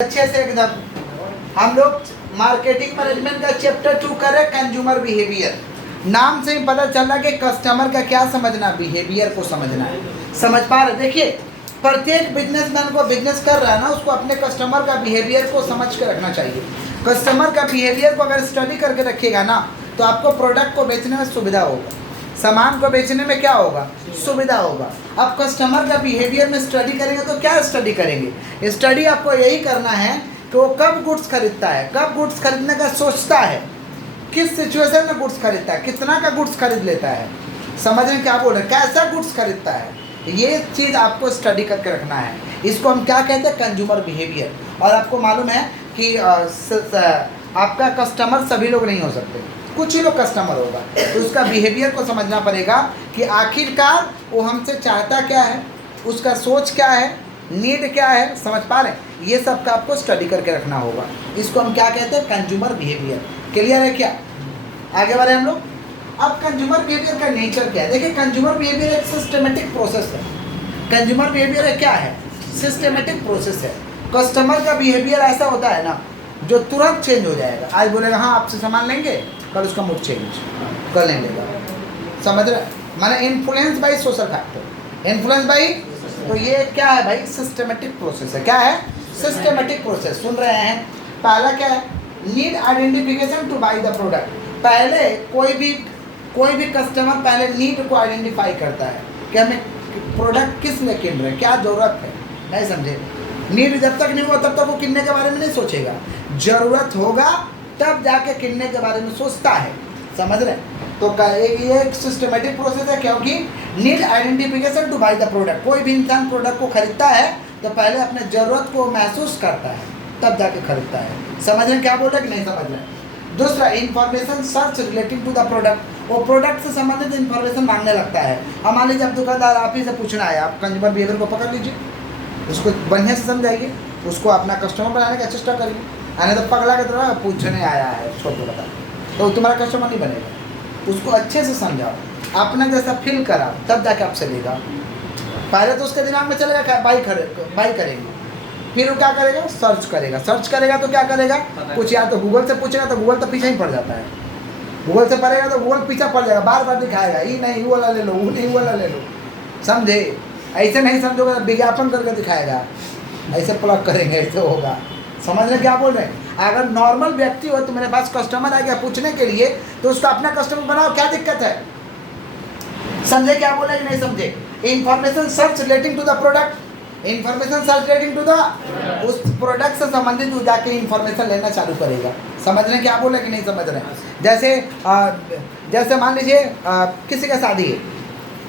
अच्छे से एकदम हम लोग मार्केटिंग मैनेजमेंट का चैप्टर 2 कर रहे हैं, कंज्यूमर बिहेवियर। नाम से ही पता चल रहा कि कस्टमर का क्या समझना, बिहेवियर को समझना है। समझ पा रहे? देखिए, प्रत्येक बिजनेसमैन को बिजनेस कर रहा है ना, उसको अपने कस्टमर का बिहेवियर को समझ के रखना चाहिए। कस्टमर का बिहेवियर को अगर स्टडी करके रखिएगा ना, तो आपको प्रोडक्ट को बेचने में सुविधा होगा, सामान को बेचने में क्या होगा, सुविधा होगा। अब कस्टमर का बिहेवियर में स्टडी करेंगे तो क्या स्टडी करेंगे? स्टडी आपको यही करना है कि वो कब गुड्स खरीदता है, कब गुड्स खरीदने का सोचता है, किस सिचुएशन में गुड्स खरीदता है, कितना का गुड्स खरीद लेता है। समझ रहे हैं क्या बोल रहे हैं? कैसा गुड्स खरीदता है, ये चीज़ आपको स्टडी करके रखना है। इसको हम क्या कहते हैं? Consumer behaviour. और आपको मालूम है कि आपका कस्टमर सभी लोग नहीं हो सकते, कुछ ही लोग कस्टमर होगा, तो उसका बिहेवियर को समझना पड़ेगा कि आखिरकार वो हमसे चाहता क्या है, उसका सोच क्या है, नीड क्या है। समझ पा रहे हैं? ये सब का आपको स्टडी करके रखना होगा। इसको हम क्या कहते हैं? Consumer behaviour. क्लियर है क्या? आगे बढ़े हम लोग। अब कंज्यूमर बिहेवियर का नेचर क्या है? देखिए, कंज्यूमर बिहेवियर एक सिस्टमेटिक प्रोसेस है। कंज्यूमर बिहेवियर क्या है? सिस्टमेटिक प्रोसेस है। कस्टमर का बिहेवियर ऐसा होता है ना, जो तुरंत चेंज हो जाएगा। आज बोलेगा हाँ आपसे सामान लेंगे, कल उसका मूड चेंज कर लेंगे। समझ रहे? माने influence by social factor, influence by. तो ये क्या है भाई? सिस्टमेटिक प्रोसेस है। क्या है? Systematic process. सुन रहे हैं? पहला क्या है? Need identification to buy the product. पहले कोई भी कस्टमर पहले नीड को आइडेंटिफाई करता है कि हमें प्रोडक्ट किस लिए किन रहे, क्या ज़रूरत है। नहीं समझे? नीड जब तक नहीं हुआ तब तक वो किनने के बारे में नहीं सोचेगा, ज़रूरत होगा तब जाके किनने के बारे में सोचता है। समझ रहे? तो ये एक सिस्टमेटिक प्रोसेस है, क्योंकि need identification to buy the product. कोई भी इंसान प्रोडक्ट को खरीदता है तो पहले अपने ज़रूरत को महसूस करता है, तब जाके खरीदता है। समझ रहे क्या बोल रहे कि नहीं समझ रहे? दूसरा, information search relating to the product. वो प्रोडक्ट से संबंधित इंफॉर्मेशन मांगने लगता है। अब मान लीजिए, अब दुकानदार आप ही से पूछना है, आप कंज्यूमर बिहेवियर को पकड़ लीजिए, उसको बढ़िया से समझाइए, उसको अपना कस्टमर बनाने का चेष्टा करिए। आने तो पगला की तरह पूछने आया है छोटे बता, तो तुम्हारा कस्टमर नहीं बनेगा। उसको अच्छे से समझाओ, अपने जैसा फील कराओ, तब जाके आपसे लेगा। पहले तो उसके दिमाग में चलेगा क्या बाई करेंगे, फिर वो क्या करेगा? सर्च करेगा। सर्च करेगा तो क्या करेगा? कुछ या तो गूगल से पूछेगा तो गूगल तो पीछे ही पड़ जाता है, गूगल से पढ़ेगा तो गूगल पीछा पड़ जाएगा, बार बार दिखाएगा, ये नहीं वो वाला ले लो, वो नहीं वो वाला ले लो। समझे? ऐसे नहीं समझोगे, विज्ञापन करके दिखाएगा, ऐसे प्लग करेंगे, ऐसे होगा। समझ रहे क्या बोल रहे हैं? अगर नॉर्मल व्यक्ति हो तो मेरे पास कस्टमर आ गया पूछने के लिए, तो उसका अपना कस्टमर बनाओ, क्या दिक्कत है? समझे क्या बोला कि नहीं समझे? Information search relating to the product, information search relating to the, उस प्रोडक्ट से संबंधित वो जाके इंफॉर्मेशन लेना चालू करेगा। समझ रहे क्या बोले कि नहीं समझ रहे? जैसे मान लीजिए किसी का शादी है,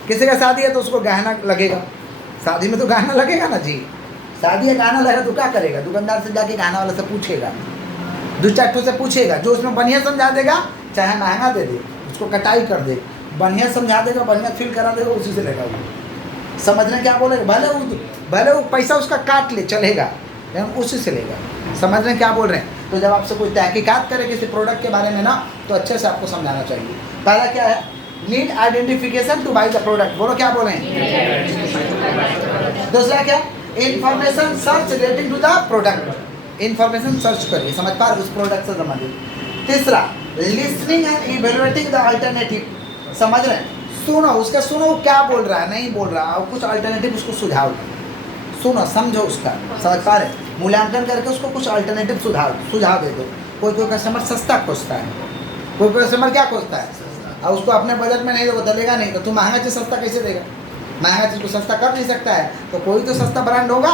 किसी का शादी है तो उसको गहना लगेगा। शादी में तो गहना लगेगा ना जी, शादी है गहना लगेगा तो क्या करेगा? दुकानदार से जाके गहना वाला से पूछेगा, दो चार से पूछेगा, जो उसमें बढ़िया समझा देगा, चाहे महंगा दे दे, उसको कटाई कर दे, बढ़िया समझा देगा, बढ़िया फील करा देगा, उसी से लेगा वो। समझने क्या बोलेगा? भले वो पैसा उसका काट ले चलेगा, लेकिन उसी से लेगा। समझ रहे क्या बोल रहे हैं? तो जब आपसे कोई तहकीकात करे किसी प्रोडक्ट के बारे में ना, तो अच्छे से आपको समझाना चाहिए। पहला क्या है? Need identification to buy the product. बोलो क्या बोल रहे हैं? दूसरा क्या? Information search relating to the product. Information search करिए, समझ पा रहे उस प्रोडक्ट से संबंधित। तीसरा, listening and evaluating the alternative. समझ रहे हैं? सुनो, उसका सुनो वो क्या बोल रहा है, नहीं बोल रहा, और कुछ अल्टरनेटिव उसको सुझाव, सुनो समझो उसका। समझ पा रहे? मूल्यांकन करके उसको कुछ अल्टरनेटिव सुझाव दे दो। कोई कस्टमर सस्ता खोजता है, कोई कस्टमर क्या खोजता है, और उसको अपने बजट में नहीं दोगे तो लेगा नहीं, तो तू महंगा चीज़ सस्ता कैसे देगा? महंगा चीज़ को सस्ता कर नहीं सकता है, तो कोई तो सस्ता ब्रांड होगा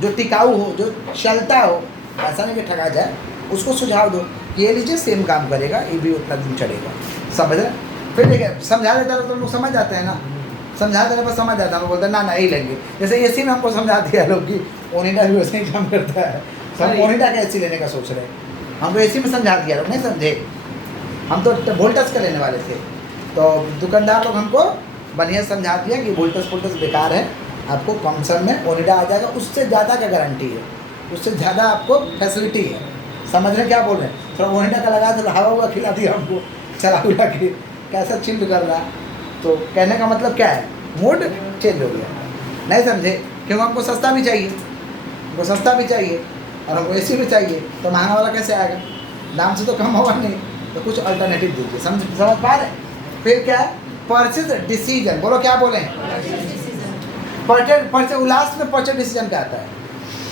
जो टिकाऊ हो, जो चलता हो, ऐसा नहीं कि ठगा जाए। उसको सुझाव दो, ये लीजिए सेम काम करेगा, ये भी उतना दिन चलेगा। समझ रहे? फिर देखिए, समझा देता है तो लोग समझ जाते हैं ना, समझा देने पर समझ जाता है, हम बोलते हैं ना यही लेंगे। जैसे एसी में हमको समझा दिया लोग कि ओनिडा भी वैसे ही काम करता है, हम ओनिडा का एसी लेने का सोच रहे हैं, हमको एसी में समझा दिया, लोग नहीं समझे। हम तो वोल्टस का लेने वाले थे, तो दुकानदार लोग हमको बढ़िया समझा दिया कि वोल्टस बेकार है, आपको फंक्शन में ओनिडा आ जाएगा, उससे ज़्यादा का गारंटी है, उससे ज़्यादा आपको फैसिलिटी है। समझ रहे क्या बोल रहे हैं? थोड़ा ओनिडा का लगा तो हवा हुआ खिला दिया हमको, चला उला के कैसा चिल्ड कर रहा। तो कहने का मतलब क्या है? मूड चेंज हो गया। नहीं समझे? क्योंकि हमको सस्ता भी चाहिए, हमको सस्ता भी चाहिए। और हमको एसी भी चाहिए, तो महंगा वाला कैसे आएगा? दाम से तो कम होगा नहीं, तो कुछ अल्टरनेटिव दीजिए। समझ पा रहे हैं? फिर क्या है? परचेज डिसीजन, बोलो क्या बोले? परचेज उल्लास में परचेज डिसीजन क्या आता है?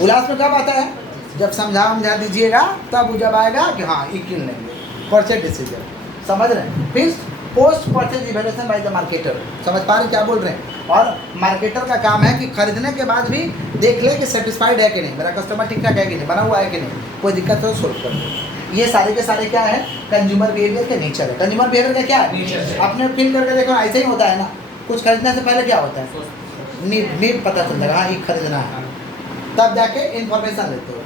उल्लास में कब आता है? जब समझा दीजिएगा, तब जब आएगा कि हाँ ये किन लेंगे, परचेज डिसीजन। समझ रहे हैं? फिर post purchase evaluation by the marketer, समझ पा रहे क्या बोल रहे हैं? और मार्केटर का काम है कि खरीदने के बाद भी देख ले कि सेटिस्फाइड है कि नहीं, मेरा कस्टमर ठीक ठाक है कि नहीं, बना हुआ है कि नहीं, कोई दिक्कत हो सोल्व कर दो। ये सारे के सारे क्या है? कंज्यूमर बिहेवियर के नेचर है। कंज्यूमर बिहेवियर का क्या है? आपने फील करके देखो, ऐसे ही होता है ना, कुछ खरीदने से पहले क्या होता है? नीड पता चलता है, हाँ ये खरीदना है, तब जाके इन्फॉर्मेशन लेते हो।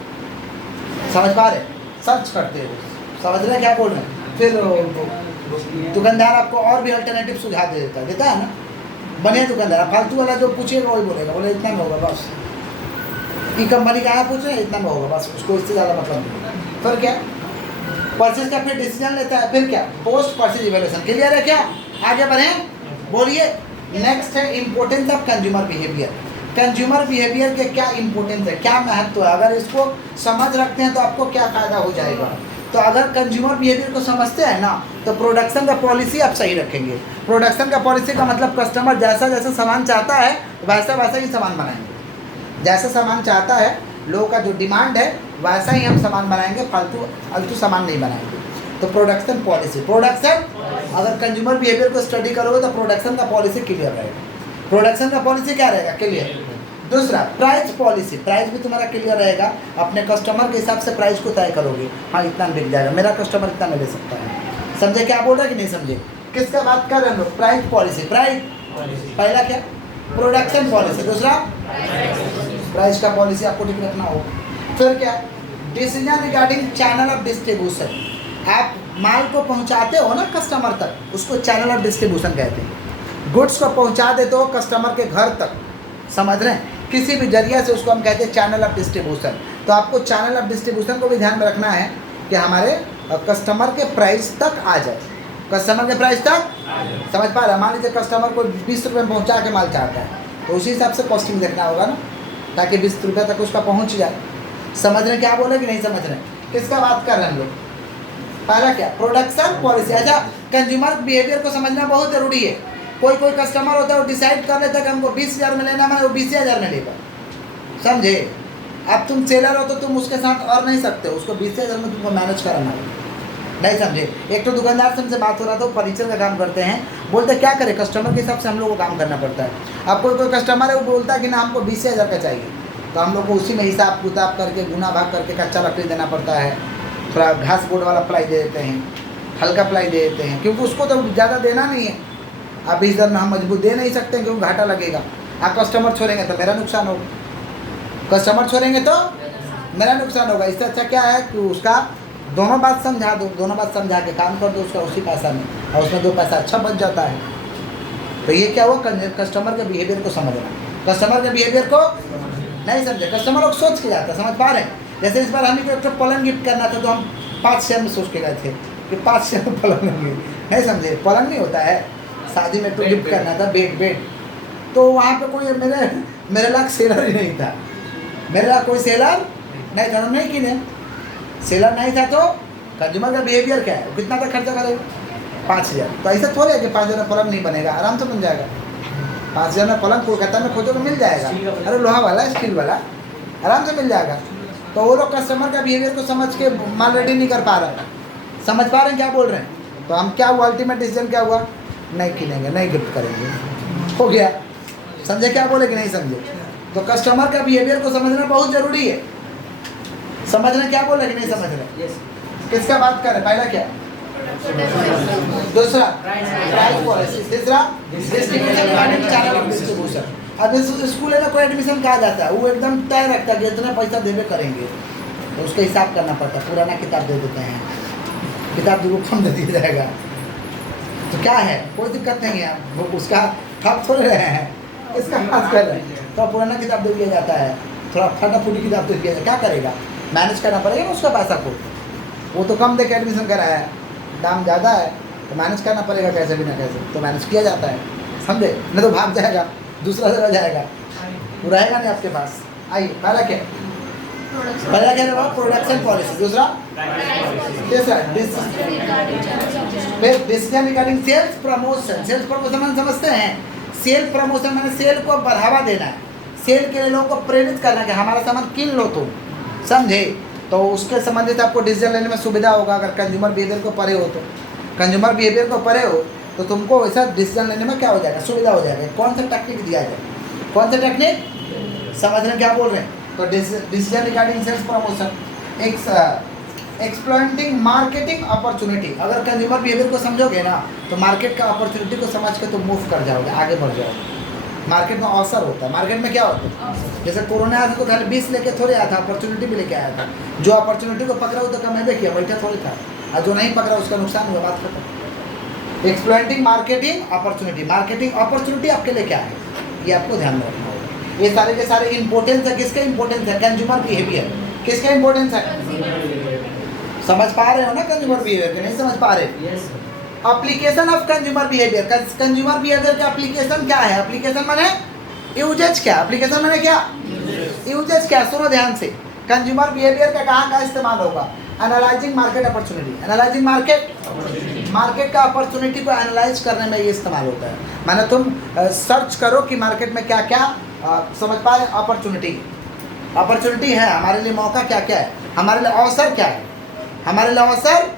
समझ पा रहे? सर्च करते हो, समझ रहे क्या बोल रहे हैं? फिर दुकानदार आपको और भी अल्टरनेटिव सुझाव देता है ना, बने दुकानदार। फालतू वाला जो पूछेगा वही बोलेगा, बोले इतना में होगा बस, ये कंपनी का है, पूछ रहे इतना में होगा बस, उसको इससे ज़्यादा मतलब नहीं। फिर क्या? परचेज का फिर डिसीजन लेता है। फिर क्या? Post purchase evaluation. क्लियर है क्या? आगे बढ़े, बोलिए। नेक्स्ट है importance of consumer behaviour. Consumer behaviour के क्या इम्पोर्टेंस है, क्या महत्व है? अगर इसको समझ रखते हैं तो आपको क्या फ़ायदा हो जाएगा? तो अगर कंज्यूमर बिहेवियर को समझते हैं ना, तो प्रोडक्शन का पॉलिसी आप सही रखेंगे। प्रोडक्शन का पॉलिसी का मतलब कस्टमर जैसा जैसा सामान चाहता है वैसा वैसा ही सामान बनाएंगे। जैसा सामान चाहता है, लोगों का जो डिमांड है वैसा ही हम सामान बनाएंगे, फालतू सामान नहीं बनाएंगे। तो प्रोडक्शन पॉलिसी, प्रोडक्शन अगर कंज्यूमर बिहेवियर को स्टडी करोगे तो प्रोडक्शन का पॉलिसी क्लियर रहेगा। प्रोडक्शन का पॉलिसी क्या रहेगा? क्लियर। दूसरा प्राइस पॉलिसी, प्राइस भी तुम्हारा क्लियर रहेगा। अपने कस्टमर के हिसाब से प्राइस को तय करोगे, हाँ इतना बिक जाएगा, मेरा कस्टमर इतना में ले सकता है। समझे क्या बोल रहा है कि नहीं समझे? किसका बात कर रहे हैं लोग? Price policy. प्राइस पहला क्या? Production policy. दूसरा प्राइस का पॉलिसी आपको ठीक रखना होगा। फिर क्या? Decision regarding channel of distribution. आप माल को पहुंचाते हो ना कस्टमर तक, उसको चैनल ऑफ डिस्ट्रीब्यूशन कहते हैं। गुड्स को पहुंचा देते हो कस्टमर के घर तक, समझ रहे हैं? किसी भी जरिया से उसको हम कहते हैं चैनल ऑफ डिस्ट्रीब्यूशन। तो आपको चैनल ऑफ डिस्ट्रीब्यूशन को भी ध्यान में रखना है कि हमारे कस्टमर के प्राइस तक आ जाए, कस्टमर के प्राइस तक समझ पा रहे हैं? मान लीजिए कस्टमर को 20 रुपये में पहुँचा के माल चाहता है, तो उसी हिसाब से कॉस्टिंग देखना होगा ना, ताकि 20 रुपये तक उसका पहुँच जाए। समझ रहे हैं क्या बोले कि नहीं समझ रहे हैं? किसका बात कर रहे हैं हम लोग? पहला क्या? Production policy. अच्छा, कंज्यूमर बिहेवियर को समझना बहुत ज़रूरी है। कोई कस्टमर होता है वो डिसाइड कर लेता है कि हमको 20,000 में लेना है, वो 20,000 में लेगा। समझे? अब तुम सेलर हो तो तुम उसके साथ और नहीं सकते, उसको 20,000 में तुमको मैनेज कराना है। नहीं समझे? एक तो दुकानदार से हमसे बात हो रहा था, वो फर्नीचर का काम करते हैं, बोलते क्या करें, कस्टमर के हिसाब से हम लोग को काम करना पड़ता है। अब कोई कस्टमर है वो बोलता है कि ना हमको 20,000 का चाहिए, तो हम लोग को उसी में हिसाब किताब करके गुना भाग करके कच्चा लकड़ी देना पड़ता है, थोड़ा घास बोर्ड वाला प्लाई दे देते हैं, हल्का प्लाई दे देते हैं, क्योंकि उसको तो ज़्यादा देना नहीं है। अब 20,000 में हम मजबूत दे नहीं सकते क्योंकि घाटा लगेगा। आप कस्टमर छोड़ेंगे तो मेरा नुकसान होगा, कस्टमर छोड़ेंगे तो मेरा नुकसान होगा। इससे अच्छा क्या है कि उसका दोनों बात समझा दो, दोनों बात समझा के काम कर दो उसका उसी पैसा में, और उसमें 2 पैसा अच्छा बच जाता है। तो ये क्या हुआ? कस्टमर के बिहेवियर को समझना। कस्टमर के बिहेवियर को नहीं समझे, कस्टमर लोग सोच के जाता है, समझ पा रहे हैं? जैसे इस बार हमें को एक पलंग गिफ्ट करना था, तो हम 5 शेयर में सोच के गए थे कि 5 शेयर में पलंग लेंगे। नहीं समझे? पलंग नहीं होता है, शादी में तो गिफ्ट करना था बेड। तो वहाँ पे कोई मेरे लाख सेलर ही नहीं था, मेरे लाख कोई सेलर नहीं था, हम नहीं किने। सेलर नहीं था तो कंज्यूमर का बिहेवियर क्या है? कितना तक खर्चा करेगा? 5,000। तो ऐसा थोड़ा है कि 5,000 में पलंग नहीं बनेगा, आराम से बन जाएगा। 5,000 में पलंग कोलकाता में खोजो तो मिल जाएगा, अरे लोहा वाला स्टील वाला आराम से मिल जाएगा। तो वो लोग कस्टमर का बिहेवियर को समझ के माल रेडी नहीं कर पा रहा। समझ पा रहे हैं क्या बोल रहे हैं? तो हम क्या हुआ, अल्टीमेट डिसीजन क्या हुआ? नहीं किनेंगे, नहीं गिफ्ट करेंगे, हो गया। समझे क्या बोले कि नहीं समझे? तो कस्टमर का बिहेवियर को समझना बहुत ज़रूरी है। समझ रहे क्या बोल रहे कि नहीं समझ रहे? किसका बात कर रहे? पहला क्या? दूसरा प्राइस पॉलिसी। तीसरा डिस्ट्रीब्यूशन। अब इस स्कूल में कोई एडमिशन कहा जाता है, वो एकदम तय रखता है कि इतना पैसा देवे करेंगे, तो उसका हिसाब करना पड़ता है। पुराना किताब दे देते हैं, किताब 2 कम दे दिया जाएगा, तो क्या है, कोई दिक्कत नहीं है, वो उसका ठप थोड़े रहे हैं, इसका बात कर रहे हैं। तो पुराना किताब दे दिया जाता है, थोड़ा फटा फूटी किताब दे दिया जाए, क्या करेगा? मैनेज करना पड़ेगा ना उसका पैसा को। वो तो कम दे के एडमिशन कराया है, दाम ज़्यादा है, तो मैनेज करना पड़ेगा कैसे भी ना कैसे, तो मैनेज किया जाता है। समझे? नहीं तो भाग जाएगा, दूसरा जगह जाएगा, वो रहेगा नहीं आपके पास। आइए, पहला क्या? पहला क्या होगा? Production policy. दूसरा, तीसरा decision regarding sales promotion. Sales promotion हम समझते हैं, सेल प्रमोशन मैंने सेल को बढ़ावा देना है, सेल के लिए लोगों को प्रेरित करना कि हमारा सामान किन लो तुम, समझे? तो उसके संबंधित आपको डिसीजन लेने में सुविधा होगा। अगर कंज्यूमर बिहेवियर को पढ़े हो तो, कंज्यूमर बिहेवियर को पढ़े हो तो तुमको वैसा डिसीजन लेने में क्या हो जाएगा? सुविधा हो जाएगा। कौन सा टेक्निक दिया जाए? कौन सा टेक्निक? समझ रहे क्या बोल रहे हैं? तो decision regarding sales promotion, exploiting marketing opportunity. अगर कंज्यूमर बिहेवियर को समझोगे ना तो मार्केट का अपॉर्चुनिटी को समझ के तुम मूव कर जाओगे, आगे बढ़ जाओगे। मार्केट में अवसर होता है। मार्केट में क्या होता है? जैसे कोरोना आया था तो खाली 20 लेके थोड़े आया था, अपॉर्चुनिटी भी लेके आया था। जो अपॉर्चुनिटी को पकड़ा वो तो कमेबे किया, बैठा थोड़ी था, और जो नहीं पकड़ा उसका नुकसान हुआ, बात खत्म। Exploiting marketing opportunity. Marketing opportunity आपके लिए क्या है, ये आपको ध्यान में रखना होगा। ये सारे के सारे इंपॉर्टेंस है। किसका इंपॉर्टेंस है? Consumer behaviour. किसका इंपॉर्टेंस है? समझ पा रहे हो ना कंज्यूमर बिहेवियर के? नहीं समझ पा रहे? Application of consumer behaviour. Consumer behaviour का एप्लीकेशन क्या है? एप्लीकेशन माने यूजेज क्या? एप्लीकेशन माने क्या? यूजेज क्या? सुनो ध्यान से। कंज्यूमर बिहेवियर का कहाँ का इस्तेमाल होगा? Analysing market opportunity. Analysing market का अपॉर्चुनिटी को एनालाइज करने में ये इस्तेमाल होता है। माने तुम सर्च करो कि मार्केट में क्या क्या समझ पा रहे? अपॉर्चुनिटी है हमारे लिए, मौका क्या क्या है, हमारे लिए अवसर क्या है, हमारे लिए अवसर।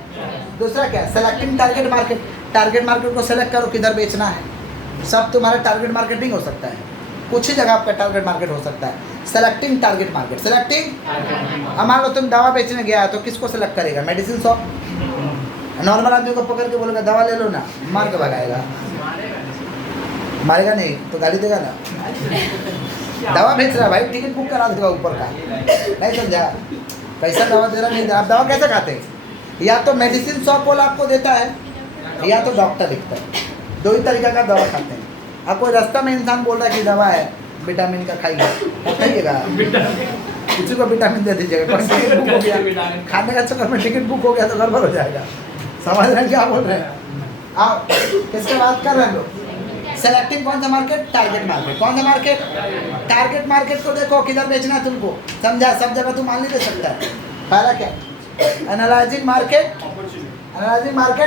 दूसरा क्या है? Selecting target market. Target market को सेलेक्ट करो, किधर बेचना है। सब तुम्हारा टारगेट मार्केट नहीं हो सकता है, कुछ ही जगह आपका टारगेट मार्केट हो सकता है। Selecting target market. सेलेक्टिंग, मान लो तुम दवा बेचने गया तो किसको सेलेक्ट करेगा? Medicine shop. नॉर्मल आदमी को पकड़ के बोलेगा दवा ले लो ना, मार के भगाएगा। मारेगा नहीं तो गाली देगा ना। दवा बेच रहा है भाई, टिकट बुक करा देगा ऊपर का, नहीं समझा? पैसा दवा दे रहा नहीं, आप दवा कैसे खाते हैं? या तो मेडिसिन शॉप वाला आपको देता है या तो डॉक्टर लिखता है, दो ही तरीका का दवा खाते हैं। अब कोई रास्ता में इंसान बोल रहा है कि दवा है विटामिन का, खाइए, आप खाइएगा, किसी को विटामिन दे दीजिएगा। टिकट बुक हो गया, खाने का चक्कर में टिकट बुक हो गया तो गड़बड़ हो जाएगा। समझ रहे हैं क्या बोल रहे हैं आप? किसके बात कर रहे हैं लोग? सेलेक्टिंग कौन सा मार्केट? Target market. कौन सा मार्केट? टारगेट मार्केट को देखो किधर बेचना है तुमको, समझा? सब जगह तुम मान नहीं दे सकता है। पहला क्या? Analysing market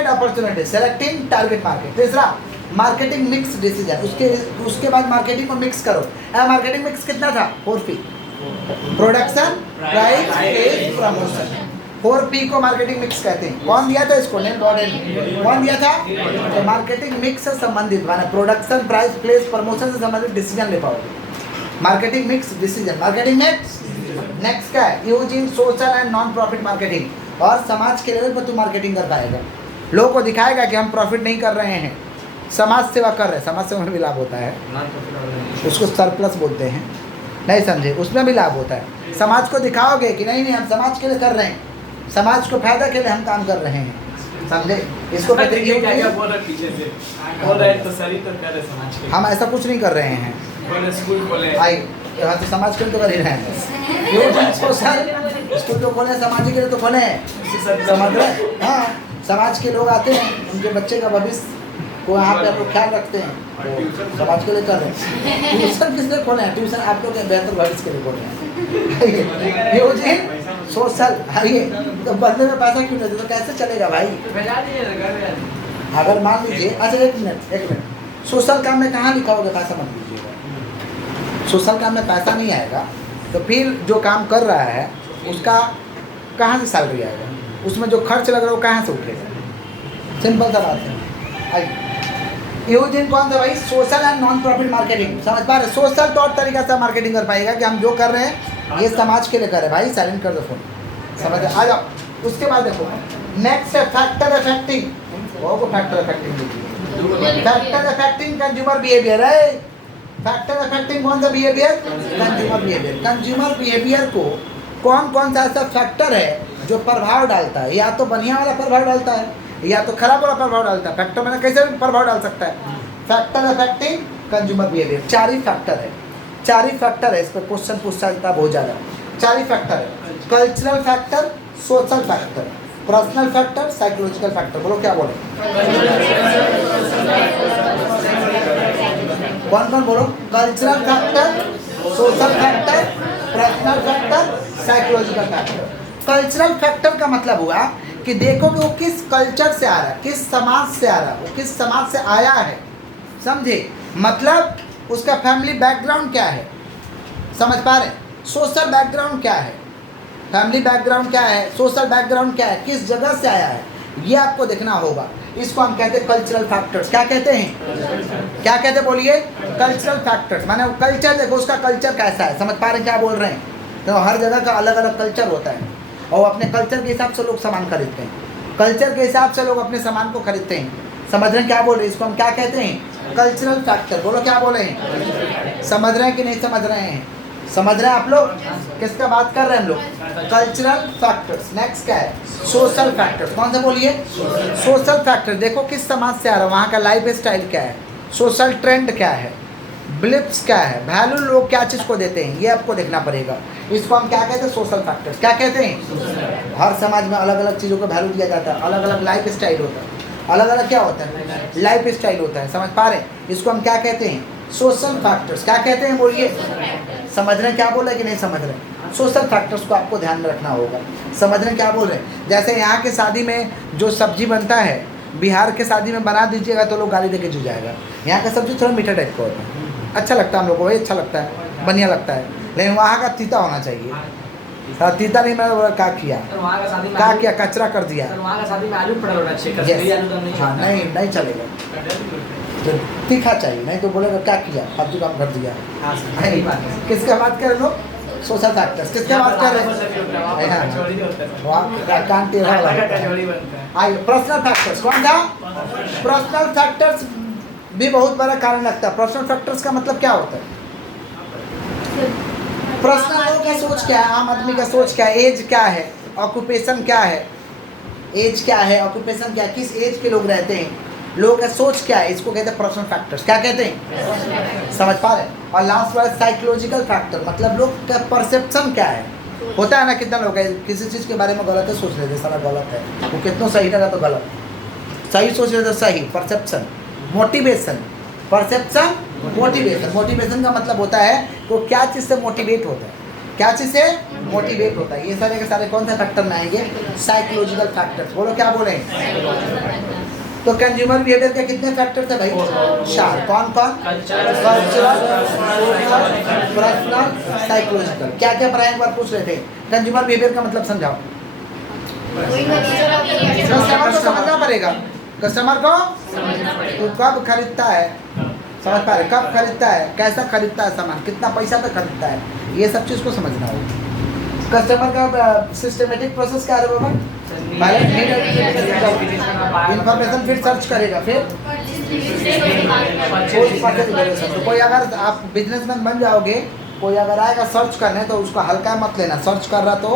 opportunity. Selecting target market. तीसरा, मार्केटिंग मिक्स डिसीजन। उसके बाद मार्केटिंग को मिक्स करो। मार्केटिंग मिक्स कितना था? 4P। Production, price, place, promotion. 4P को मार्केटिंग मिक्स कहते हैं। कौन दिया था इसको? Neil Gordon. कौन दिया था? तो मार्केटिंग मिक्स से संबंधित माना प्रोडक्शन, प्राइस, प्लेस, प्रमोशन से संबंधित डिसीजन ले पाओगे। Marketing mix decision. Marketing mix. Next क्या है? Using social and non profit marketing. और समाज के लेवल पर तू मार्केटिंग कर पाएगा, लोगों को दिखाएगा कि हम प्रॉफिट नहीं कर रहे हैं, समाज सेवा कर रहे हैं। समाज सेवा में भी लाभ होता है, उसको सरप्लस बोलते हैं, नहीं समझे? उसमें भी लाभ होता है। समाज को दिखाओगे कि नहीं हम समाज के लिए कर रहे हैं, समाज को फायदा के लिए हम काम कर रहे हैं, समझे? इसको कहते हैं हम ऐसा कुछ नहीं कर रहे हैं, यहाँ तो समाज के लिए तो कर ही रहे हैं। स्कूल तो खोले, समाज के लिए तो खोले, समझ रहे? हाँ, समाज के लोग आते हैं, उनके बच्चे का भविष्य को यहाँ पे आप लोग ख्याल रखते हैं, तो समाज के लिए कर रहे हैं। ट्यूशन किस लिए खोले हैं? ट्यूशन आप लोग के बेहतर भविष्य के लिए खोले हैं। यूजिंग सोशल, आइए तो बदले में पैसा क्यों देते? तो कैसे चलेगा भाई? अगर मान लीजिए, अच्छा एक मिनट, सोशल काम में कहाँ लिखा होगा पैसा मत लीजिएगा। सोशल काम में पैसा नहीं आएगा तो फिर जो काम कर रहा है उसका कहाँ से सैलरी आएगा? उसमें जो खर्च लग रहा है वो कहाँ से उठेगा? सिंपल सा बात है। यूजिंग कौन सा भाई? Social and non profit marketing. समझ पा रहे? सोशल तौर तरीका से मार्केटिंग कर पाएगा कि हम जो कर रहे हैं ये समाज के लिए कर रहे हैं। भाई साइलेंट कर दो फोन, समझ आ जाओ। उसके बाद देखो नेक्स्ट है फैक्टर इफेक्टिंग। वो factor affecting, factor affecting consumer behaviour है। फैक्टर इफेक्टिंग कौन सा behaviour? Consumer behaviour. Consumer behaviour को कौन कौन सा ऐसा फैक्टर है जो प्रभाव डालता है? या तो बढ़िया वाला प्रभाव डालता है या तो खराब वाला प्रभाव डालता है। फैक्टर मैंने कैसे भी प्रभाव डाल सकता है। फैक्टर इफेक्टिंग कंज्यूमर बिहेवियर, 4 ही फैक्टर है। 4 ही फैक्टर है, इस पर क्वेश्चन पूछा जाता है बहुत ज़्यादा। 4 ही फैक्टर है, cultural factor, social factor, personal factor, psychological factor. बोलो क्या बोलो? कौन कौन बोलो? Cultural factor, social factor, personal factor, psychological factor. Cultural factor का मतलब हुआ कि देखो कि वो किस कल्चर से आ रहा है, किस समाज से आ रहा है, वो किस समाज से आया है, समझे, मतलब उसका फैमिली बैकग्राउंड क्या है, समझ पा रहे, सोशल बैकग्राउंड क्या है, फैमिली बैकग्राउंड क्या है, सोशल बैकग्राउंड क्या है, किस जगह से आया है, ये आपको देखना होगा। इसको हम कहते हैं कल्चरल फैक्टर्स। क्या कहते हैं, क्या कहते हैं बोलिए, कल्चरल फैक्टर्स। माने कल्चर, देखो उसका कल्चर कैसा है, समझ पा रहे हैं क्या बोल रहे हैं। तो हर जगह का अलग अलग कल्चर होता है और अपने कल्चर के हिसाब से लोग सामान खरीदते हैं, कल्चर के हिसाब से लोग अपने सामान को खरीदते हैं। समझ रहे हैं क्या बोल रहे हैं, इसको हम क्या कहते हैं, कल्चरल फैक्टर। बोलो क्या बोले हैं, समझ रहे हैं कि नहीं समझ रहे हैं, समझ रहे हैं आप लोग, किसका बात कर रहे हैं हम लोग, कल्चरल फैक्टर्स। नेक्स्ट क्या है, सोशल फैक्टर्स। कौन सा बोलिए, सोशल फैक्टर। देखो किस समाज से आ रहा है, वहाँ का लाइफ स्टाइल क्या है, सोशल ट्रेंड क्या है, बिलीफ्स क्या है, वैल्यू लोग क्या चीज़ को देते हैं, ये आपको देखना पड़ेगा। इसको हम क्या कहते हैं, सोशल फैक्टर्स। क्या कहते हैं, हर समाज में अलग अलग चीज़ों को वैल्यू दिया जाता है, अलग अलग लाइफ स्टाइल होता है, अलग अलग क्या होता है, लाइफ स्टाइल होता है, समझ पा रहे हैं। इसको हम क्या कहते हैं, सोशल फैक्टर्स। क्या कहते हैं बोलिए, समझ रहे हैं क्या बोल रहे हैं कि नहीं समझ रहे हैं। सोशल फैक्टर्स को आपको ध्यान में रखना होगा, समझ रहे हैं क्या बोल रहे हैं। जैसे यहाँ के शादी में जो सब्जी बनता है, बिहार के शादी में बना दीजिएगा तो लोग गाली देके जुड़ जाएगा। यहाँ का सब्जी थोड़ा मीठा टाइप का होता है, अच्छा लगता है हम लोग को, वही अच्छा लगता है, बढ़िया लगता है, लेकिन वहाँ का तीता होना चाहिए। तीता नहीं, मैंने बोला क्या किया, क्या किया, कचरा कर दिया। हाँ नहीं चलेगा, तो तीखा चाहिए, नहीं तो बोलेगा क्या किया, फालतू काम कर दिया। किसका बात कर रहे लोग, सोशल फैक्टर्स। किसका बात कर रहे हैं, आइए पर्सनल फैक्टर्स। कौन था, पर्सनल फैक्टर्स भी बहुत बड़ा कारण लगता है। पर्सनल फैक्टर्स का मतलब क्या होता है, पर्सनल लोगों का सोच क्या है, आम आदमी का सोच क्या है, एज क्या है, ऑक्यूपेशन क्या है, एज क्या है, ऑक्यूपेशन क्या है, किस एज के लोग रहते हैं, लोगों का सोच क्या है, इसको कहते हैं पर्सनल फैक्टर्स। क्या कहते हैं, समझ पा रहे हैं। और लास्ट वाला साइकोलॉजिकल फैक्टर, मतलब लोग का परसेप्शन क्या है। होता है ना, कितना लोग किसी चीज़ के बारे में गलत है, सोच लेते सारा गलत है, वो कितना सही लगा तो गलत, सही सोच रहे तो सही। Perception, motivation, perception, motivation. Motivation का मतलब होता है वो क्या चीज़ से मोटिवेट होता है, क्या चीज़ से मोटिवेट होता है। ये सारे के सारे कौन सा फैक्टर में आएंगे, साइकोलॉजिकल फैक्टर्स। बोलो क्या बोले। तो कंज्यूमर बिहेवियर के कितने फैक्टर्स है भाई, 4। कौन कौन, कल्चरल, पर्सनल, साइकोलॉजिकल। क्या क्या पढ़ाए एक बार पूछ रहे थे, कंज्यूमर बिहेवियर का मतलब समझाओ। कस्टमर को समझना पड़ेगा, कस्टमर को तो कब खरीदता है, समझ पा रहे, कब खरीदता है, कैसा खरीदता है सामान, कितना पैसा पे खरीदता है, ये सब चीज़ को समझना होगा। कस्टमर का सिस्टमेटिक प्रोसेस क्या है बाबा, इन्फॉर्मेशन फिर सर्च करेगा, फिर तो कोई अगर आप बिजनेसमैन बन जाओगे, कोई अगर आएगा सर्च करने तो उसको हल्का मत लेना, सर्च कर रहा तो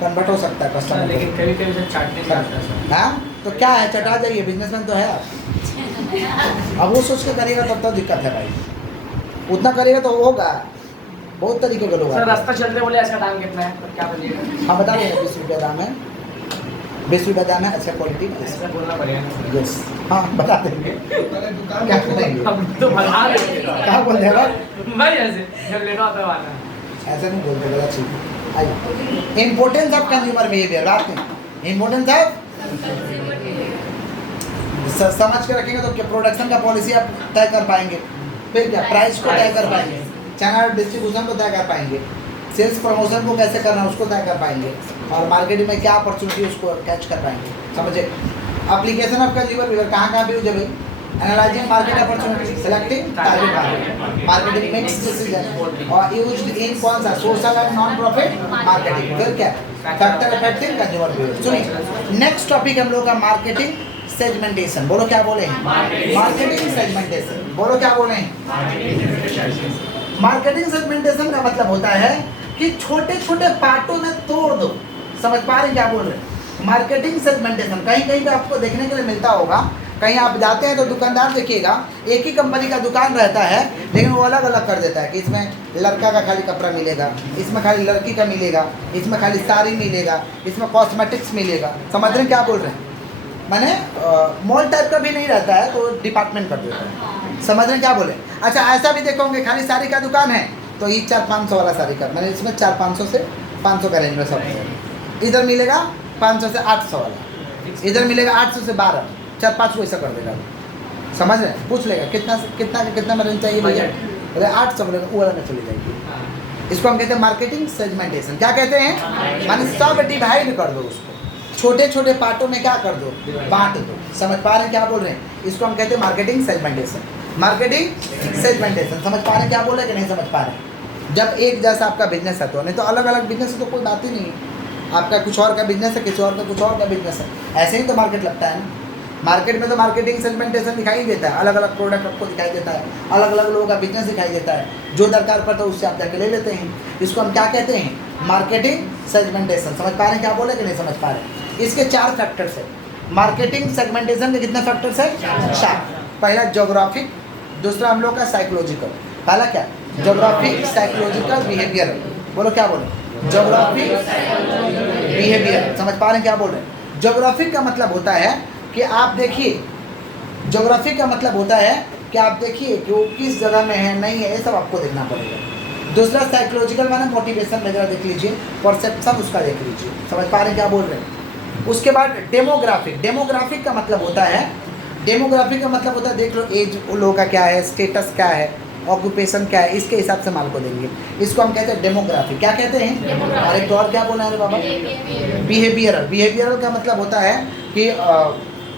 कन्वर्ट हो सकता है कस्टमर। लेकिन कभी कभी से चाटने का आता है। हाँ तो क्या है, चटा जाइए, बिजनेसमैन तो है आप। अब वो सोच के करेगा तब तो दिक्कत है भाई, उतना करेगा तो होगा। बहुत तरीके के लोग सर रास्ता चलते बोले इसका दाम कितना है, तो क्या बोलिएगा। हाँ बता देंगे, 20 रुपये दाम है, 20 रुपये दाम है, अच्छा क्वालिटी ऐसा बोलना पड़ेगा। यस, हाँ बता देंगे। क्या करेंगे, हम तो बता देंगे, क्या बोल देगा भाई ऐसे जब लेना होता है वाला ऐसा नहीं बोलते, गलत चीज़। आइए, इम्पोर्टेंस ऑफ कंज्यूमर बिहेवियर, बात नहीं, इम्पोर्टेंस ऑफ समझ के रखेंगे तो क्या प्रोडक्शन का पॉलिसी आप तय कर पाएंगे, फिर क्या प्राइस को तय कर पाएंगे, चैनल डिस्ट्रीब्यूशन को तय कर पाएंगे, सेल्स प्रमोशन को कैसे करना है उसको तय कर पाएंगे, और मार्केटिंग में क्या अपॉर्चुनिटी उसको कैच कर पाएंगे। समझे, एप्लीकेशन ऑफ कंज्यूमर बिहेवियर कहाँ भी हो जाए, analysing market opportunity, selecting target market, marketing makes decision, और यूज्ड इन कौन सा social and non profit marketing. फिर क्या फैक्टर अफेक्टिंग कंज्यूमर बिहेवियर। सुनिए नेक्स्ट टॉपिक हम लोग का मार्केटिंग सेगमेंटेशन। बोलो क्या बोले हैं, मार्केटिंग सेगमेंटेशन। बोलो क्या बोले हैं, मार्केटिंग सेगमेंटेशन का मतलब होता है कि छोटे छोटे पार्टों में तोड़ दो। समझ पा रहे हैं क्या बोल रहे हैं, मार्केटिंग सेगमेंटेशन कहीं कहीं पे आपको देखने के लिए मिलता होगा। कहीं आप जाते हैं तो दुकानदार देखिएगा एक ही कंपनी का दुकान रहता है, लेकिन वो अलग अलग कर देता है कि इसमें लड़का का खाली कपड़ा मिलेगा, इसमें खाली लड़की का मिलेगा, इसमें खाली साड़ी मिलेगा, इसमें कॉस्मेटिक्स मिलेगा। समझ रहे हैं क्या बोल रहे हैं, माने मॉल टाइप का भी नहीं रहता है तो डिपार्टमेंट कर देता है। समझ रहे हैं क्या बोले। अच्छा ऐसा भी देखोगे खाली साड़ी का दुकान है तो ये 400-500 वाला साड़ी का, मैंने इसमें 400-500 से 500 का रेंज में सॉफ्टवेयर। इधर मिलेगा 500 से 800 वाला, इधर मिलेगा 800 से 12, 4-5 को ऐसा कर देगा। समझ रहे हैं? पूछ लेगा कितना में रेंज चाहिए भैया, बोले 800 बोलेगा, वो वाला में चली जाएगी। इसको हम कहते हैं मार्केटिंग सेगमेंटेशन। क्या कहते हैं? माने सब डिवाइड कर दो उसको, छोटे छोटे पार्टों में क्या कर दो, बांट दो। समझ पा रहे हैं क्या बोल रहे हैं? इसको हम कहते हैं मार्केटिंग सेगमेंटेशन। मार्केटिंग सेगमेंटेशन समझ पा रहे हैं क्या बोल रहे हैं कि नहीं समझ पा रहे हैं? जब एक जैसा आपका बिजनेस है तो, नहीं तो अलग अलग बिजनेस है तो कोई बात ही नहीं है। आपका कुछ और का बिजनेस है, किसी और का कुछ और का बिजनेस है, ऐसे ही तो मार्केट लगता है ना। मार्केट में तो मार्केटिंग सेगमेंटेशन दिखाई देता है, अलग अलग प्रोडक्ट आपको दिखाई देता है, अलग अलग लोगों का बिजनेस दिखाई देता है, जो दरकार पड़ता है उससे आप जाके ले लेते हैं। इसको हम क्या कहते हैं? Marketing segmentation. समझ पा रहे हैं क्या बोले कि नहीं समझ पा रहे हैं? इसके 4 फैक्टर्स है। मार्केटिंग सेगमेंटेशन के कितने फैक्टर्स है? 4। पहला ज्योग्राफिक, दूसरा हम लोग का साइकोलॉजिकल। पहला क्या? Geographic, psychological, behavioural. बोलो क्या बोलो? Geographic, behaviour. समझ पा रहे हैं क्या बोल रहे हैं? ज्योग्राफिक का मतलब होता है कि आप देखिए, ज्योग्राफी का मतलब होता है कि आप देखिए कि वो किस जगह में है, नहीं है, ये सब आपको देखना पड़ेगा। दूसरा साइकोलॉजिकल माने मोटिवेशन वगैरह देख लीजिए, परसेप्शन उसका देख लीजिए। समझ पा रहे हैं क्या बोल रहे हैं? उसके बाद डेमोग्राफिक। डेमोग्राफिक का मतलब होता है, डेमोग्राफिक का मतलब होता है देख लो एज लोगों का क्या है, स्टेटस क्या है, ऑक्यूपेशन क्या है, इसके हिसाब से माल को देंगे। इसको हम कहते हैं डेमोग्राफी। क्या कहते हैं? और एक और क्या बोला है बाबा? बिहेवियरल। बिहेवियरल का मतलब होता है कि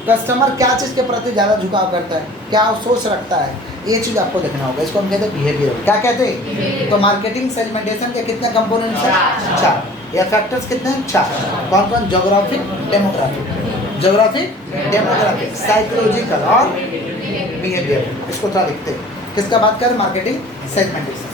कस्टमर क्या चीज़ के प्रति ज़्यादा झुकाव करता है, क्या सोच रखता है, ये चीज़ आपको देखना होगा। इसको हम कहते हैं बिहेवियर। क्या कहते हैं? तो मार्केटिंग सेगमेंटेशन के कितने कंपोनेंट्स हैं? 4। या फैक्टर्स कितने हैं? 4। कौन कौन? Geographic, demographic, geographic, demographic, psychological और बिहेवियर। इसको थोड़ा लिखते हैं। किसका बात करें? Marketing segmentation.